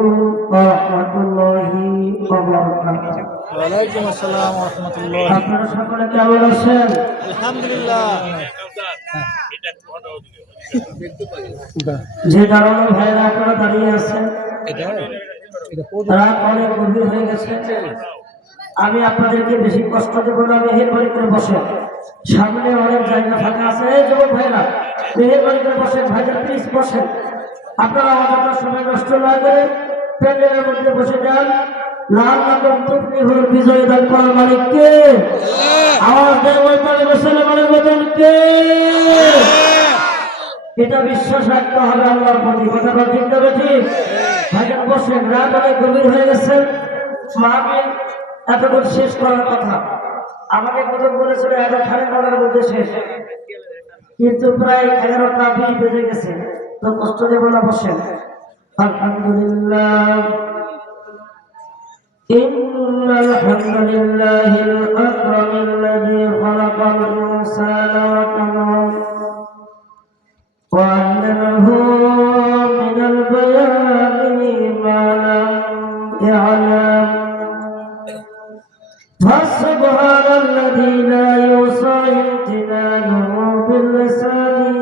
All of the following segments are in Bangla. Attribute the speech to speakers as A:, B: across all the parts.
A: আলাইকুম ওয়া রাহমাতুল্লাহি ওয়া বারাকাতুহু
B: ওয়ালাইকুম আসসালাম রহমতুল্লাহ।
A: আপনারা সকলে কেমন আছেন?
B: আলহামদুলিল্লাহ।
A: যে কারণে ভাইরা আপনারা দাঁড়িয়ে আছেন রাত অনেক গভীর হয়ে গেছে। আমি আপনাদেরকে বেশি কষ্ট দেব না মেহেরবানি করে বসে। সামনে অনেক জায়গা ফাঁকা আছে। এই যুবক ভাইরা মেহেরবানি করে বসেন। ভাইরা প্লিজ বসেন। আপনারা আমাদের সময় নষ্ট না করে প্যান্ডেলের মধ্যে বসে যান লাল রকম হল বিজয় দান মালিক কে আওয়াজ দেয় ওই পারে মুসলমানের মতন কে এটা বিশ্বাস হবে আল্লাহর প্রতি। কথাটা ঠিক অনেক গভীর হয়ে গেছে। মাহবিল এতক্ষণ শেষ করার কথা। আমাকে প্রথম বলেছিল, এগারো সাড়ে নটার মধ্যে শেষ। কিন্তু প্রায় এগারোটা বিশ বেজে গেছে। তো কষ্ট দেব না, বসেন। الحمد لله. إن الحمد لله الأكرم الذي خلق الإنسان وكرم وعلمه من البيان ما لم يعلم. فسبحان الذي لا يوصى امتنانه باللسان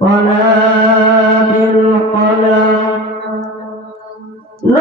A: ولا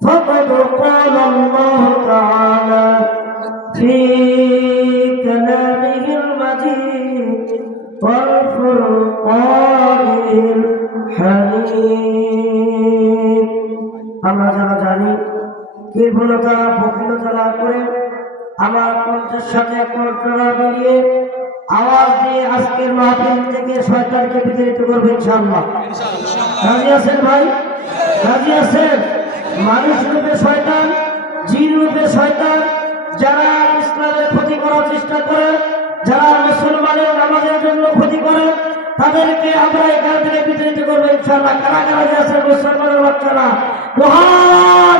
A: فقد قال الله تعالى في كلامه المجيد والفرقان الحميد আমরা যারা জানি কৃপণতা বকিলতা না করে আমার কণ্ঠের সাথে কণ্ঠনা মিলিয়ে আওয়াজ দিয়ে আজকের মাহফিল থেকে শয়তানকে বিতাড়িত করবে ইনশাআল্লাহ রাজি আছেন ভাই রাজি আছেন মানুষ রূপে শয়তান জিন রূপে শয়তান, যারা ইসলামের ক্ষতি করার চেষ্টা করে, যারা মুসলমানের নামাজের জন্য ক্ষতি করে, তাদেরকে আমরা এখান থেকে বিতাড়িত করব ইনশাল্লাহ কারা কারা যে আছে মুসলমানের বাচ্চারা? মহান